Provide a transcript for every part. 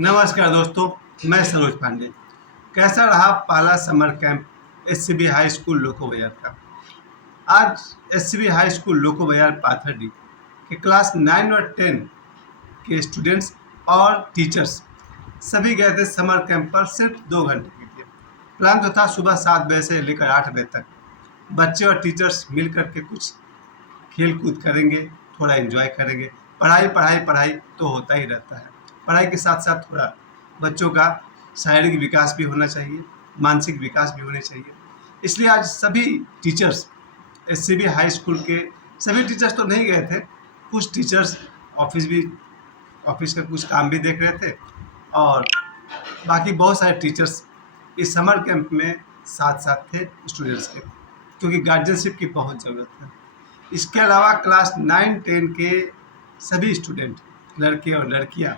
नमस्कार दोस्तों, मैं सरोज पांडे। कैसा रहा पहला summer camp SCB high school Loco Bazar का। आज एससीबी हाई स्कूल लोको बाजार पाथरडी के क्लास 9 और 10 के स्टूडेंट्स और टीचर्स सभी गए थे समर कैंप पर सिर्फ 2 घंटे के लिए। प्लान तो था सुबह 7 बजे से लेकर 8 बजे तक बच्चे और टीचर्स मिल कर के कुछ खेल कूद करेंगे, थोड़ा एंजॉय करेंगे। पढ़ाई पढ़ाई पढ़ाई तो होता ही रहता है। पढ़ाई के साथ साथ थोड़ा बच्चों का शारीरिक विकास भी होना चाहिए, मानसिक विकास भी होने चाहिए। इसलिए आज सभी टीचर्स एससीबी हाई स्कूल के सभी टीचर्स तो नहीं गए थे। कुछ टीचर्स ऑफिस का कुछ काम भी देख रहे थे और बाकी बहुत सारे टीचर्स इस समर कैंप में साथ साथ थे स्टूडेंट्स के, क्योंकि गार्जियनशिप की बहुत ज़रूरत है। इसके अलावा क्लास 9-10 के सभी स्टूडेंट, लड़के और लड़कियां,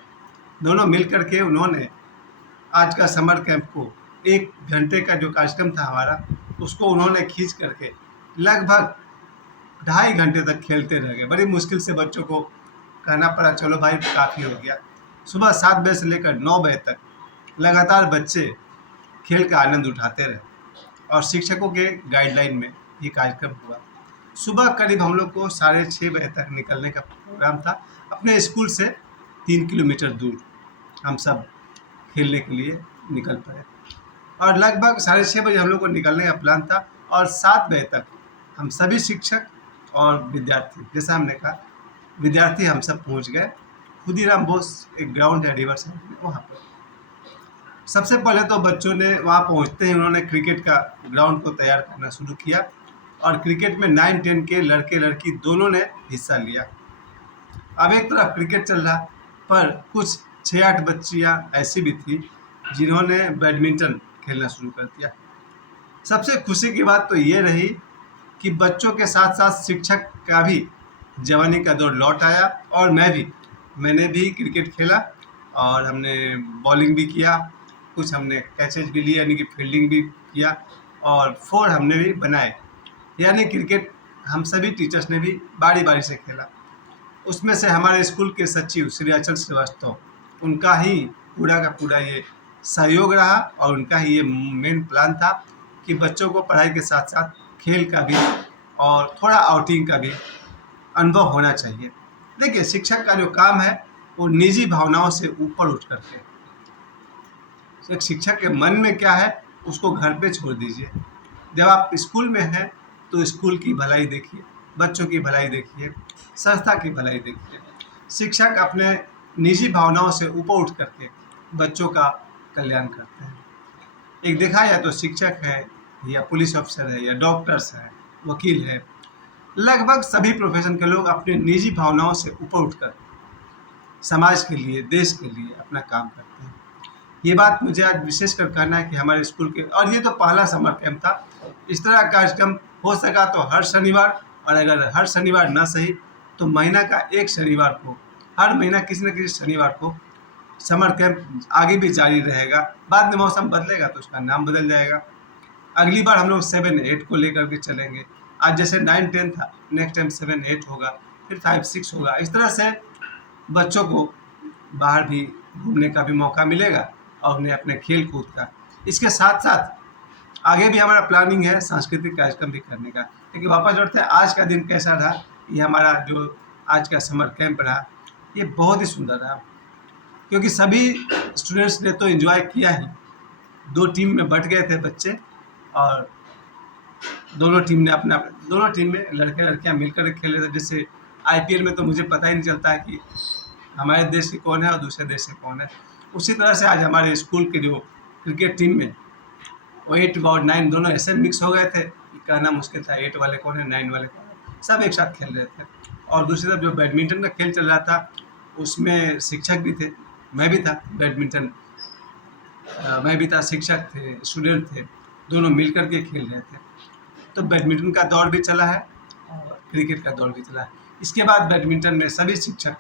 दोनों मिलकर के उन्होंने आज का समर कैंप को 1 घंटे का जो कार्यक्रम था हमारा, उसको उन्होंने खींच करके लगभग 2.5 घंटे तक खेलते रह गए। बड़ी मुश्किल से बच्चों को कहना पड़ा, चलो भाई काफ़ी हो गया। सुबह 7 बजे से लेकर 9 बजे तक लगातार बच्चे खेल का आनंद उठाते रहे और शिक्षकों के गाइडलाइन में ये कार्यक्रम हुआ। सुबह करीब हम लोग को 6:30 बजे तक निकलने का प्रोग्राम था। अपने स्कूल से 3 किलोमीटर दूर हम सब खेलने के लिए निकल पड़े और लगभग 6:30 बजे हम लोग को निकलने का प्लान था और 7 बजे तक हम सभी शिक्षक और विद्यार्थी, जैसा हमने कहा, विद्यार्थी हम सब पहुंच गए। खुदीराम बोस एक ग्राउंड है रिवर साइड में, वहाँ पर सबसे पहले तो बच्चों ने वहाँ पहुँचते ही उन्होंने क्रिकेट का ग्राउंड को तैयार करना शुरू किया और क्रिकेट में 9-10 के लड़के लड़की दोनों ने हिस्सा लिया। अब एक तरफ क्रिकेट चल रहा, पर कुछ 6-8 बच्चियाँ ऐसी भी थी जिन्होंने बैडमिंटन खेलना शुरू कर दिया। सबसे खुशी की बात तो ये रही कि बच्चों के साथ साथ शिक्षक का भी जवानी का दौर लौट आया और मैंने भी क्रिकेट खेला और हमने बॉलिंग भी किया, कुछ हमने कैचेज भी लिए, यानी कि फील्डिंग भी किया और 4 हमने भी बनाए। यानी क्रिकेट हम सभी टीचर्स ने भी बारी बारी से खेला। उसमें से हमारे स्कूल के सचिव श्री अचल श्रीवास्तव, उनका ही पूरा का पूरा ये सहयोग रहा और उनका ही ये मेन प्लान था कि बच्चों को पढ़ाई के साथ साथ खेल का भी और थोड़ा आउटिंग का भी अनुभव होना चाहिए। देखिए, शिक्षक का जो काम है वो निजी भावनाओं से ऊपर उठ करके, एक शिक्षक के मन में क्या है उसको घर पे छोड़ दीजिए। जब आप स्कूल में हैं तो स्कूल की भलाई देखिए, बच्चों की भलाई देखिए, संस्था की भलाई देखिए। शिक्षक अपने निजी भावनाओं से ऊपर उठ करके बच्चों का कल्याण करते हैं। एक देखा या तो शिक्षक है या पुलिस अफसर है या डॉक्टर्स है, वकील है, लगभग सभी प्रोफेशन के लोग अपने निजी भावनाओं से ऊपर उठकर समाज के लिए, देश के लिए अपना काम करते हैं। ये बात मुझे आज विशेष कर कहना है कि हमारे स्कूल के, और ये तो पहला समर कैंप था, इस तरह का कार्यक्रम हो सका तो हर शनिवार, और अगर हर शनिवार ना सही तो महीना का एक शनिवार को, हर महीना किसी न किसी शनिवार को समर कैंप आगे भी जारी रहेगा। बाद में मौसम बदलेगा तो उसका नाम बदल जाएगा। अगली बार हम लोग 7-8 को लेकर के चलेंगे। आज जैसे 9-10 था, नेक्स्ट टाइम 7-8 होगा, फिर 5-6 होगा। इस तरह से बच्चों को बाहर भी घूमने का भी मौका मिलेगा और उन्हें अपने खेल कूद का। इसके साथ साथ आगे भी हमारा प्लानिंग है सांस्कृतिक कार्यक्रम भी करने का। लेकिन वापस लौटते हैं, आज का दिन कैसा रहा। ये हमारा जो आज का समर कैंप रहा, ये बहुत ही सुंदर रहा, क्योंकि सभी स्टूडेंट्स ने तो एंजॉय किया ही। 2 टीम में बट गए थे बच्चे और दोनों टीम में लड़के लड़कियां मिलकर खेल रहे थे। जैसे IPL में तो मुझे पता ही नहीं चलता है कि हमारे देश के कौन है और दूसरे देश के कौन है। उसी तरह से आज हमारे स्कूल के जो क्रिकेट टीम में 8 और 9 दोनों ऐसे मिक्स हो गए थे कि कहना मुश्किल था 8 वाले कौन है, 9 वाले कौन है, सब एक साथ खेल रहे थे। और दूसरी तरफ जो बैडमिंटन का खेल चल रहा था, उसमें शिक्षक भी थे, मैं भी था। मैं भी था, शिक्षक थे, स्टूडेंट थे, दोनों मिल कर के खेल रहे थे। तो बैडमिंटन का दौर भी चला है और क्रिकेट का दौर भी चला है। इसके बाद बैडमिंटन में सभी शिक्षक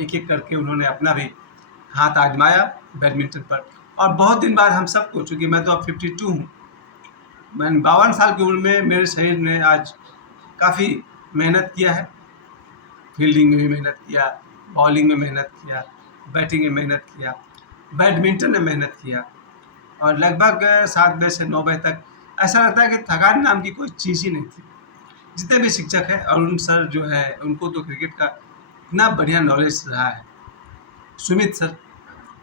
एक एक करके उन्होंने अपना भी हाथ आजमाया बैडमिंटन पर। और बहुत दिन बाद हम सबको, चूँकि मैं तो अब 52 हूँ, मैंने 52 साल की उम्र में मेरे शरीर ने आज काफ़ी मेहनत किया है। फील्डिंग में भी मेहनत किया, बॉलिंग में मेहनत किया, बैटिंग में मेहनत किया बैडमिंटन में मेहनत किया और लगभग 7 बजे से 9 बजे तक ऐसा लगता है कि थकान नाम की कोई चीज़ ही नहीं थी। जितने भी शिक्षक हैं, अरुण सर जो है उनको तो क्रिकेट का इतना बढ़िया नॉलेज रहा है। सुमित सर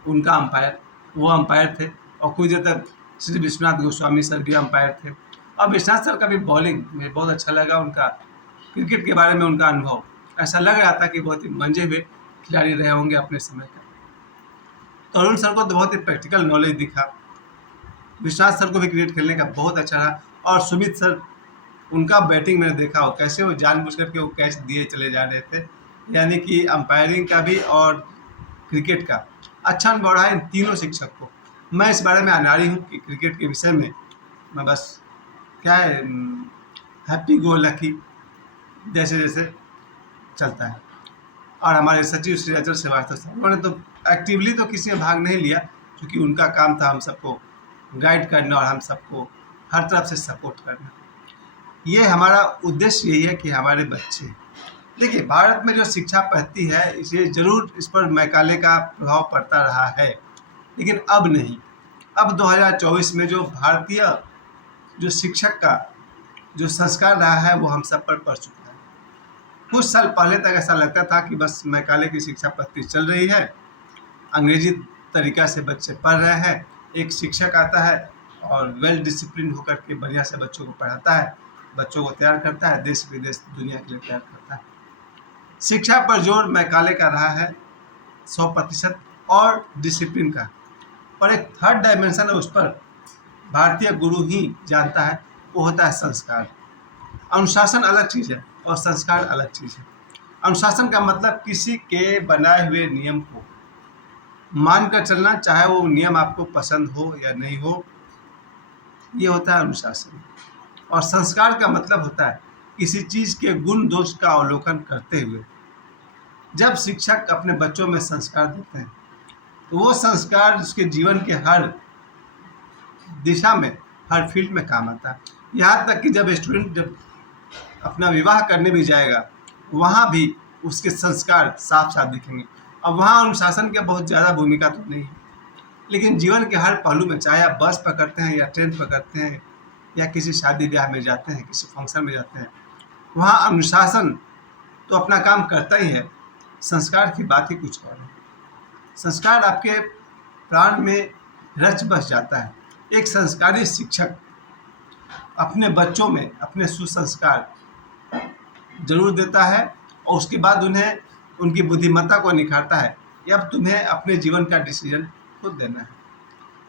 उनका अंपायर, वो अंपायर थे और कुछ देर तक श्री विश्वनाथ गोस्वामी सर भी अंपायर थे। और विश्वनाथ सर का भी बॉलिंग मुझे बहुत अच्छा लगा, उनका क्रिकेट के बारे में उनका अनुभव ऐसा लग रहा था कि बहुत ही मंजे हुए खिलाड़ी रहे होंगे अपने समय का। तो अरुण सर को तो बहुत ही प्रैक्टिकल नॉलेज दिखा। विश्वनाथ सर को भी क्रिकेट खेलने का बहुत अच्छा रहा। और सुमित सर, उनका बैटिंग मैंने देखा हो कैसे वो जानबूझ करके वो कैच दिए चले जा रहे थे। यानी कि अंपायरिंग का भी और क्रिकेट का अच्छा अनुभव रहा इन तीनों शिक्षक को। मैं इस बारे में अनाड़ी हूँ कि क्रिकेट के विषय में मैं बस क्या है हैप्पी गो लकी जैसे जैसे चलता है। और हमारे सचिव श्री अचल श्रीवास्तव साहब, उन्होंने तो एक्टिवली तो किसी में भाग नहीं लिया क्योंकि उनका काम था हम सबको गाइड करना और हम सबको हर तरफ से सपोर्ट करना। ये हमारा उद्देश्य यही है कि हमारे बच्चे, देखिए भारत में जो शिक्षा पद्धति है इसे ज़रूर इस पर मैकाले का प्रभाव पड़ता रहा है, लेकिन अब नहीं। अब 2024 में जो भारतीय जो शिक्षक का जो संस्कार रहा है वो हम सब पर पड़ चुका है। कुछ साल पहले तक ऐसा लगता था कि बस मैकाले की शिक्षा पद्धति चल रही है, अंग्रेजी तरीका से बच्चे पढ़ रहे हैं, एक शिक्षक आता है और वेल डिसिप्लिन होकर के बढ़िया से बच्चों को पढ़ाता है, बच्चों को तैयार करता है, देश विदेश दुनिया के लिए तैयार करता है। शिक्षा पर जोर मैकाले का रहा है 100% और डिसिप्लिन का, और एक थर्ड डायमेंशन है उस पर भारतीय गुरु ही जानता है, वो होता है संस्कार। अनुशासन अलग चीज़ है और संस्कार अलग चीज़ है। अनुशासन का मतलब किसी के बनाए हुए नियम को मानकर चलना, चाहे वो नियम आपको पसंद हो या नहीं हो, ये होता है अनुशासन। और संस्कार का मतलब होता है किसी चीज़ के गुण दोष का अवलोकन करते हुए जब शिक्षक अपने बच्चों में संस्कार देते हैं तो वो संस्कार उसके जीवन के हर दिशा में, हर फील्ड में काम आता है। यहाँ तक कि जब स्टूडेंट जब अपना विवाह करने भी जाएगा वहाँ भी उसके संस्कार साफ साफ दिखेंगे। अब वहाँ अनुशासन की बहुत ज़्यादा भूमिका तो नहीं है, लेकिन जीवन के हर पहलू में, चाहे आप बस पकड़ते हैं या ट्रेन पकड़ते हैं या किसी शादी ब्याह में जाते हैं, किसी फंक्शन में जाते हैं, वहाँ अनुशासन तो अपना काम करता ही है, संस्कार की बात ही कुछ और है। संस्कार आपके प्राण में रच बस जाता है। एक संस्कारी शिक्षक अपने बच्चों में अपने सुसंस्कार जरूर देता है और उसके बाद उन्हें उनकी बुद्धिमत्ता को निखारता है कि अब तुम्हें अपने जीवन का डिसीजन खुद देना है।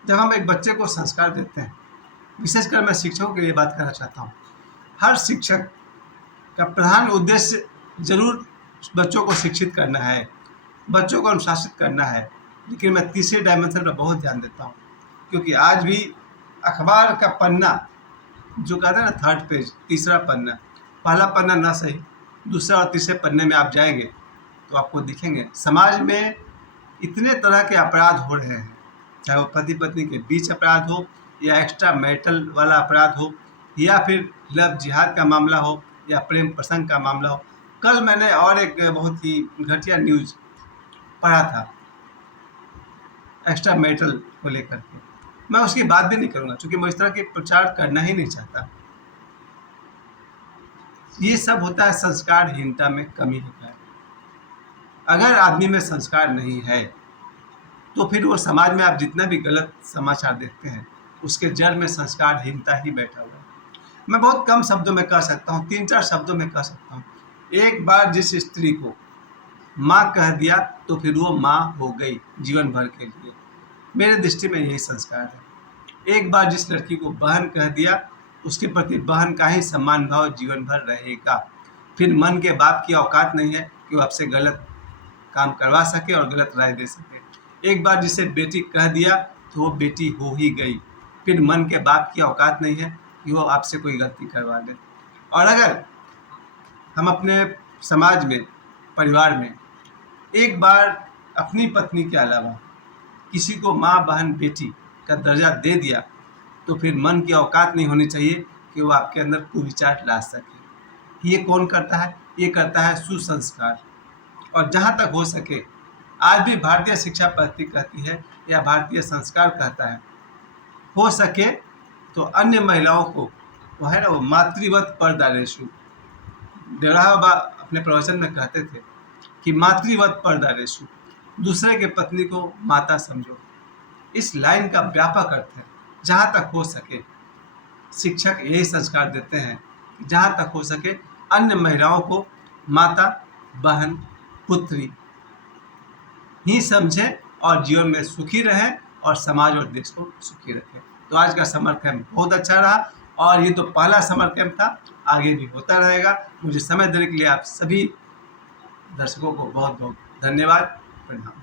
जब हम एक बच्चे को संस्कार देते हैं, विशेषकर मैं शिक्षकों के लिए बात करना चाहता हूँ, हर शिक्षक का प्रधान उद्देश्य जरूर बच्चों को शिक्षित करना है, बच्चों को अनुशासित करना है, लेकिन मैं तीसरे डायमेंशन पर बहुत ध्यान देता हूँ क्योंकि आज भी अखबार का पन्ना जो कहते हैं ना, थर्ड पेज, तीसरा पन्ना, पहला पन्ना ना सही, दूसरा और तीसरे पन्ने में आप जाएंगे तो आपको दिखेंगे समाज में इतने तरह के अपराध हो रहे हैं, चाहे वो पति पत्नी के बीच अपराध हो या एक्स्ट्रा मैरिटल वाला अपराध हो या फिर लव जिहाद का मामला हो या प्रेम प्रसंग का मामला हो। कल मैंने और एक बहुत ही घटिया न्यूज़ पढ़ा था एक्स्ट्रा मैरिटल को लेकर के, मैं उसकी बात भी नहीं करूँगा क्योंकि मैं इस तरह के प्रचार करना ही नहीं चाहता। ये सब होता है संस्कारहीनता में कमी होता है। अगर आदमी में संस्कार नहीं है तो फिर वो समाज में आप जितना भी गलत समाचार देखते हैं उसके जड़ में संस्कारहीनता ही बैठा हुआ है। मैं बहुत कम शब्दों में कह सकता हूँ, 3-4 शब्दों में कह सकता हूँ, एक बार जिस स्त्री को माँ कह दिया तो फिर वो माँ हो गई जीवन भर के लिए। मेरे दृष्टि में यही संस्कार है। एक बार जिस लड़की को बहन कह दिया उसके प्रति बहन का ही सम्मान भाव जीवन भर रहेगा। फिर मन के बाप की औकात नहीं है कि वो आपसे गलत काम करवा सके और गलत राय दे सके। एक बार जिसे बेटी कह दिया तो वो बेटी हो ही गई, फिर मन के बाप की औकात नहीं है कि वो आपसे कोई गलती करवा दे। और अगर हम अपने समाज में, परिवार में एक बार अपनी पत्नी के अलावा किसी को माँ, बहन, बेटी का दर्जा दे दिया तो फिर मन की औकात नहीं होनी चाहिए कि वो आपके अंदर कुविचार ला सके। ये कौन करता है? ये करता है सुसंस्कार। और जहाँ तक हो सके आज भी भारतीय शिक्षा पद्धति कहती है या भारतीय संस्कार कहता है, हो सके तो अन्य महिलाओं को वो है ना वो मातृवत परदारेशु। देवराहा बाबा अपने प्रवचन में कहते थे कि मातृवत परदारेशु, दूसरे के पत्नी को माता समझो। इस लाइन का व्यापक अर्थ है जहाँ तक हो सके शिक्षक यही संस्कार देते हैं कि जहाँ तक हो सके अन्य महिलाओं को माता, बहन, पुत्री ही समझें और जीवन में सुखी रहें और समाज और देश को सुखी रखें। तो आज का समर कैंप बहुत अच्छा रहा और ये तो पहला समर कैंप था, आगे भी होता रहेगा। मुझे समय देने के लिए आप सभी दर्शकों को बहुत बहुत धन्यवाद। प्रणाम।